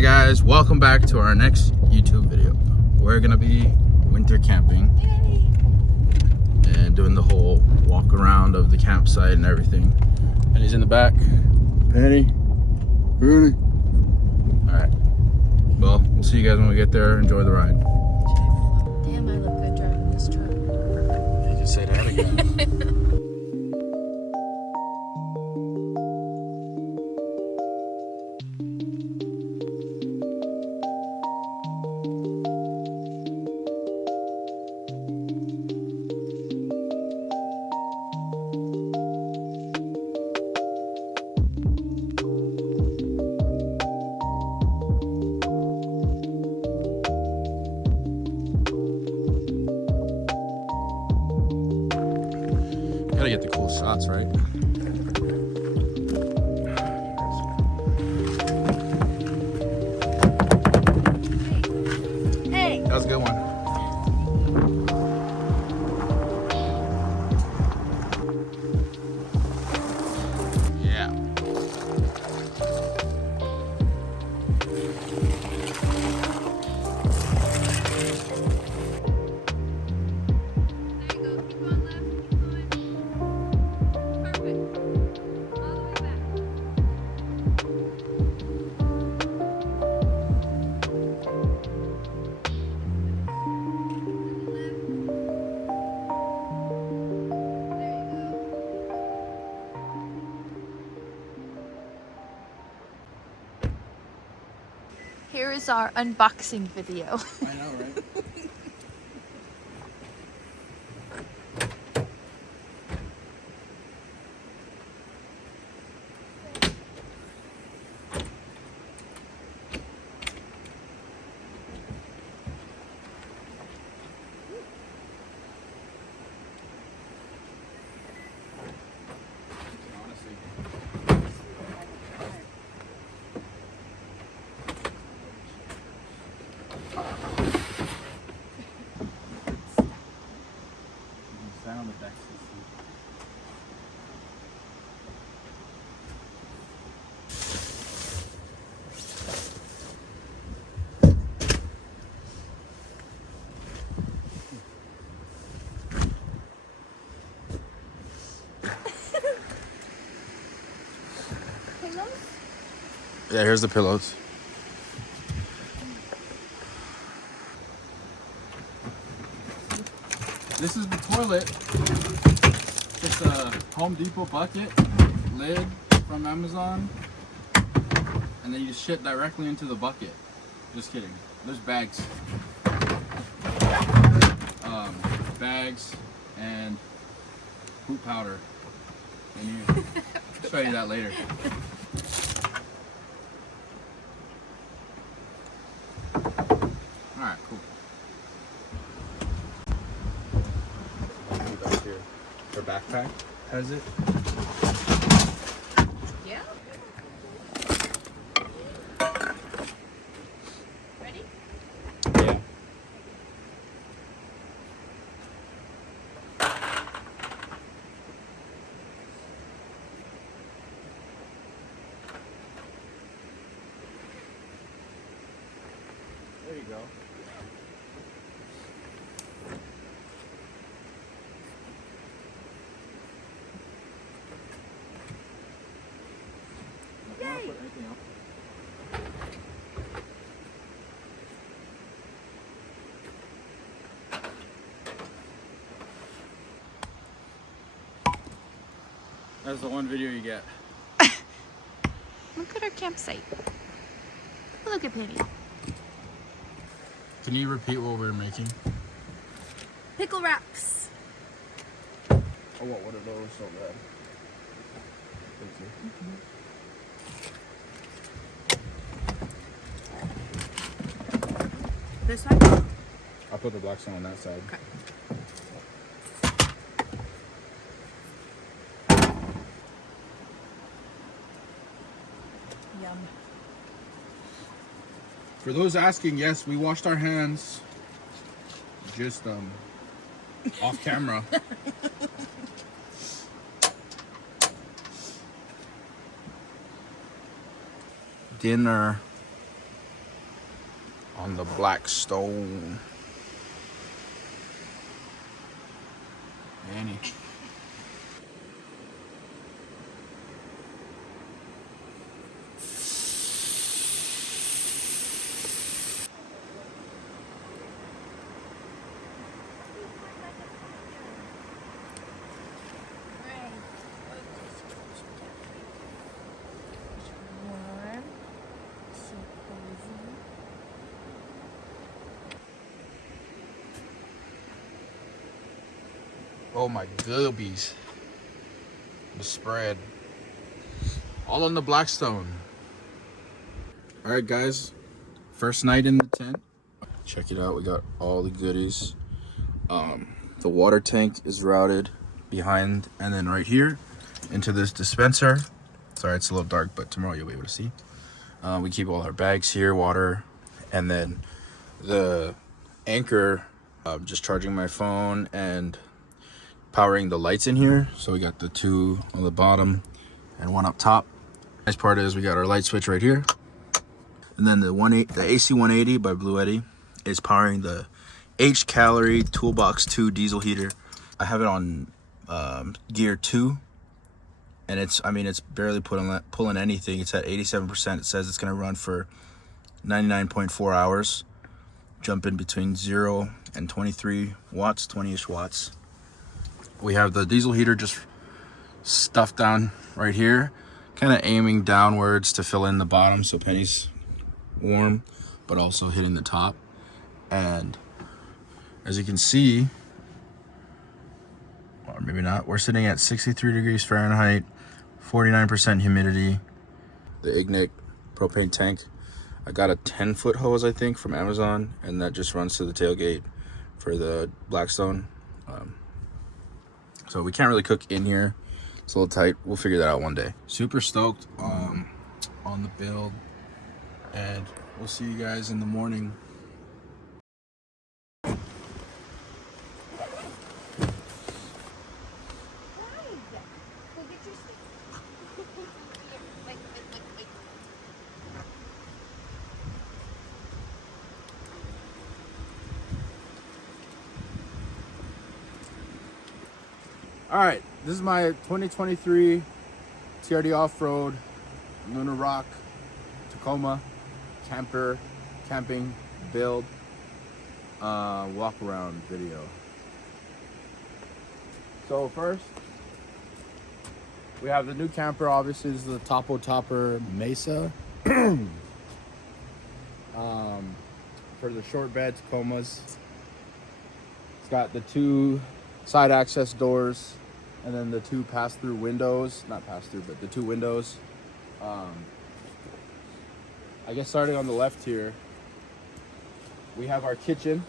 Alright guys, welcome back to our next YouTube video. We're gonna be winter camping and doing the whole walk around of the campsite and everything. Penny's in the back. Penny, Rudy. Alright, well, we'll see you guys when we get there. Enjoy the ride. Damn, I look good driving this truck. Did you say that again? Gotta get the cool shots, right? Hey! That was a good one. Yeah. Here is our unboxing video. I know, right? Sound effects. Yeah, here's the pillows. This is the toilet. It's a Home Depot bucket lid from Amazon, and then you just shit directly into the bucket. Just kidding. There's bags, bags and poop powder in here. I'll show you that later. All right, cool. Back here. Her backpack has it. Yeah. Ready? Yeah. There you go. Yay! That's the one video you get. Look at our campsite. Look at Penny. Can you repeat what we're making? Pickle wraps. Oh, what are those so bad? This one? I'll put the black one on that side. Okay. Yum. For those asking, yes, we washed our hands just off camera. Dinner. on the black stone. Annie. Oh my goobies. The spread. All on the Blackstone. Alright guys. First night in the tent. Check it out. We got all the goodies. The water tank is routed behind and then right here into this dispenser. Sorry, it's a little dark, but tomorrow you'll be able to see. We keep all our bags here, water, and then the anchor, just charging my phone and powering the lights in here. So we got the 2 on the bottom and 1 up top. Nice part is we got our light switch right here, and then the AC 180 by Blue Eddy is powering the Hcalory Toolbox 2 diesel heater. I have it on gear 2, and it's barely pulling anything. It's at 87%. It says it's gonna run for 99.4 hours, jumping between 0 and 23 watts, 20-ish watts. We have the diesel heater just stuffed down right here, kind of aiming downwards to fill in the bottom so Penny's warm, but also hitting the top. And as you can see, or maybe not, we're sitting at 63 degrees Fahrenheit, 49% humidity. The Ignite propane tank, I got a 10-foot hose, I think, from Amazon, and that just runs to the tailgate for the Blackstone. So we can't really cook in here. It's a little tight. We'll figure that out one day. Super stoked on the build, and we'll see you guys in the morning. All right, this is my 2023 TRD off-road Lunar Rock Tacoma camping build walk around video. So first, we have the new camper. Obviously, this is the Topo Topper Mesa for the short bed Tacomas. It's got the 2 side access doors, and then the 2 pass-through windows. Not pass-through, but the 2 windows. I guess starting on the left here, we have our kitchen.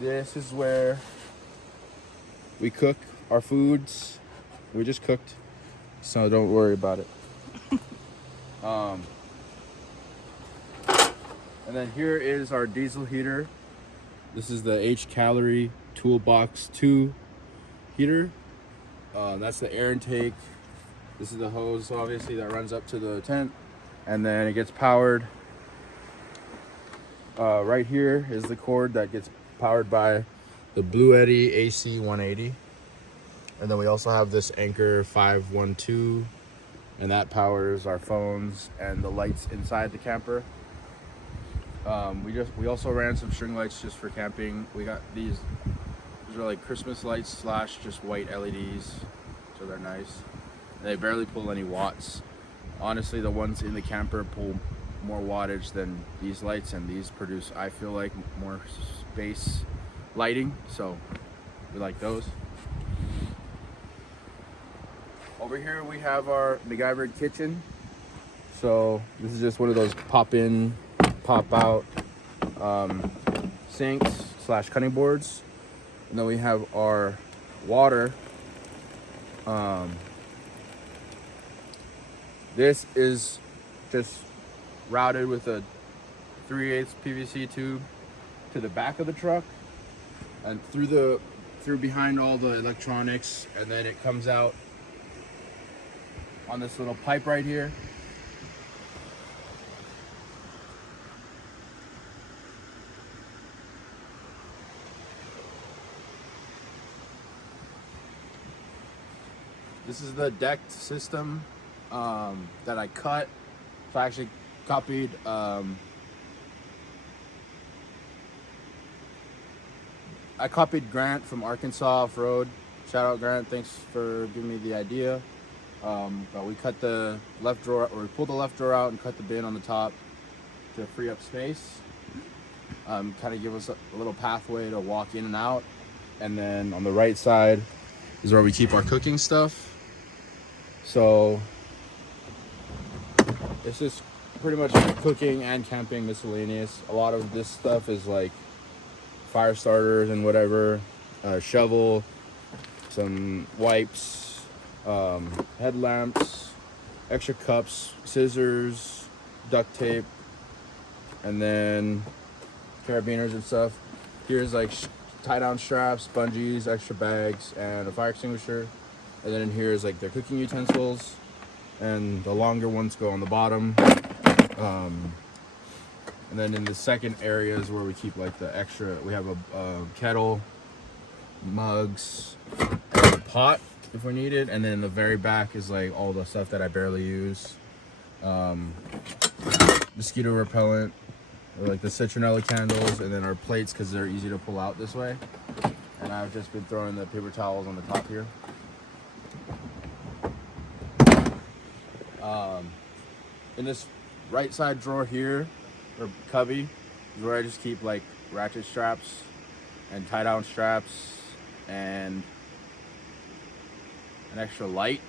This is where we cook our foods. We just cooked, so don't worry about it. And then here is our diesel heater. This is the Hcalory Toolbox 2 heater. That's the air intake. This is the hose, obviously, that runs up to the tent, and then it gets powered. Right here is the cord that gets powered by the Blue Eddy AC 180. And then we also have this Anchor 512, and that powers our phones and the lights inside the camper. We also ran some string lights just for camping. We got these are like Christmas lights / just white LEDs, so they're nice. They barely pull any watts. Honestly, the ones in the camper pull more wattage than these lights, and these produce, I feel like, more space lighting, so we like those. Over here we have our MacGyver kitchen. So this is just one of those pop in, pop out sinks / cutting boards. And then we have our water. This is just routed with a 3/8 PVC tube to the back of the truck and through behind all the electronics, and then it comes out on this little pipe right here. This is the decked system that I cut. So I actually copied Grant from Arkansas Off-Road. Shout out Grant, thanks for giving me the idea. But we cut the left drawer, or we pulled the left drawer out and cut the bin on the top to free up space. Kind of give us a little pathway to walk in and out. And then on the right side is where we keep our cooking stuff. So it's just pretty much cooking and camping miscellaneous. A lot of this stuff is like fire starters and whatever, shovel, some wipes, headlamps, extra cups, scissors, duct tape, and then carabiners and stuff. Here's like tie down straps, bungees, extra bags, and a fire extinguisher. And then in here is like their cooking utensils, and the longer ones go on the bottom. And then in the second area is where we keep like the extra. We have a kettle, mugs, and a pot if we need it. And then in the very back is like all the stuff that I barely use. Mosquito repellent, or like the citronella candles, and then our plates because they're easy to pull out this way. And I've just been throwing the paper towels on the top here. In this right side drawer here, or cubby, is where I just keep like ratchet straps and tie down straps and an extra light.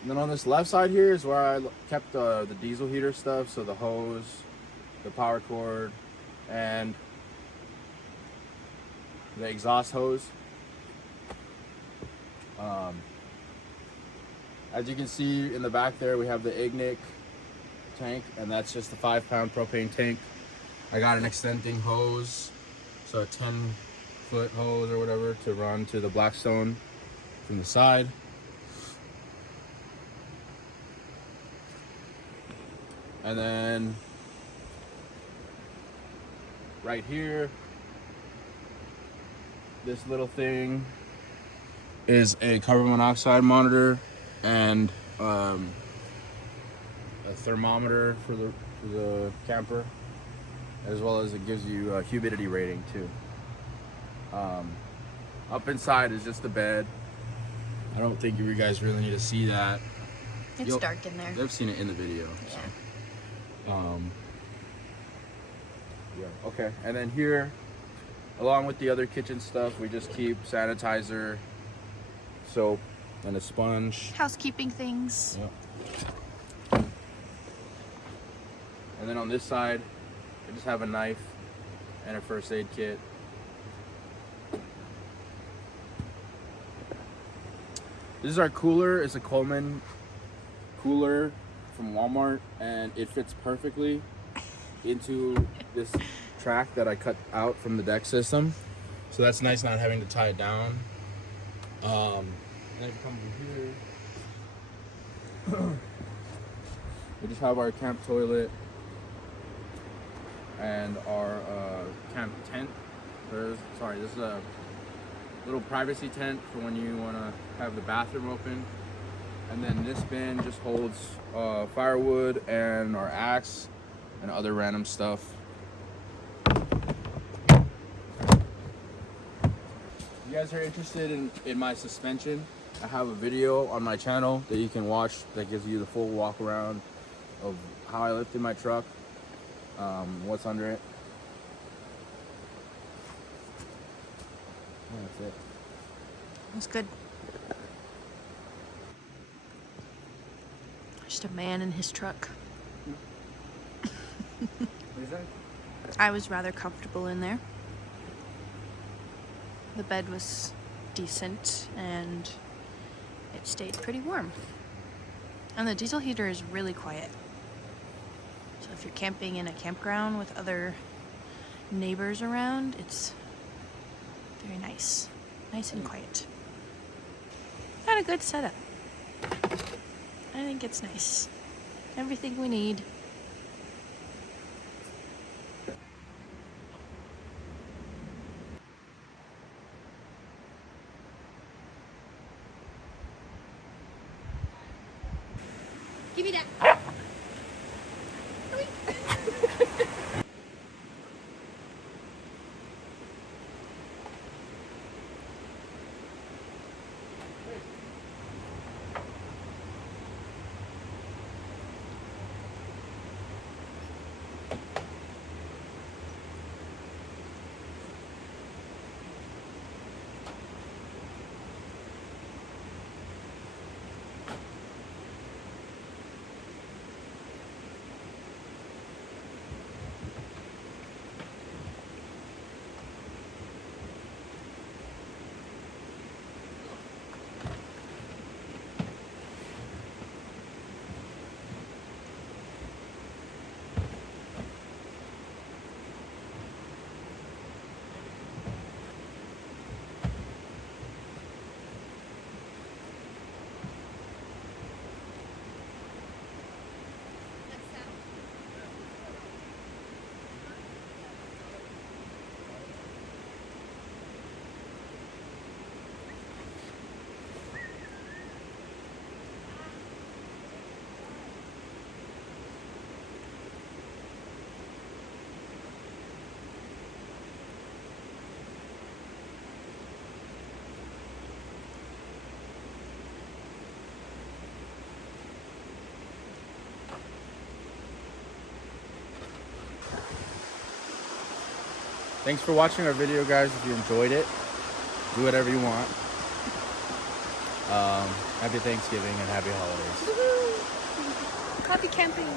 And then on this left side here is where I kept the diesel heater stuff, so the hose, the power cord, and the exhaust hose. As you can see in the back there, we have the Ignic tank, and that's just a 5-pound propane tank. I got an extending hose, so a 10-foot hose or whatever to run to the Blackstone from the side. And then right here, this little thing is a carbon monoxide monitor and a thermometer for the camper, as well as it gives you a humidity rating too. Up inside is just the bed. I don't think you guys really need to see that. It's dark in there. They've seen it in the video. Yeah. So. Yeah. Okay. And then here, along with the other kitchen stuff, we just keep sanitizer, soap, and a sponge. Housekeeping things. Yep. And then on this side, I just have a knife and a first aid kit. This is our cooler. It's a Coleman cooler from Walmart, and it fits perfectly into this track that I cut out from the deck system. So that's nice not having to tie it down. And then come over here. We just have our camp toilet and our camp tent. Sorry, this is a little privacy tent for when you want to have the bathroom open. And then this bin just holds firewood and our axe and other random stuff. If you guys are interested in my suspension, I have a video on my channel that you can watch that gives you the full walk around of how I lifted my truck, what's under it. And that's it. That's good. Just a man in his truck. What is that? I was rather comfortable in there. The bed was decent and it stayed pretty warm. And the diesel heater is really quiet. So if you're camping in a campground with other neighbors around, it's very nice. Nice and quiet. Got a good setup. I think it's nice. Everything we need. Thanks for watching our video, guys. If you enjoyed it, do whatever you want. Happy Thanksgiving and happy holidays. Happy camping.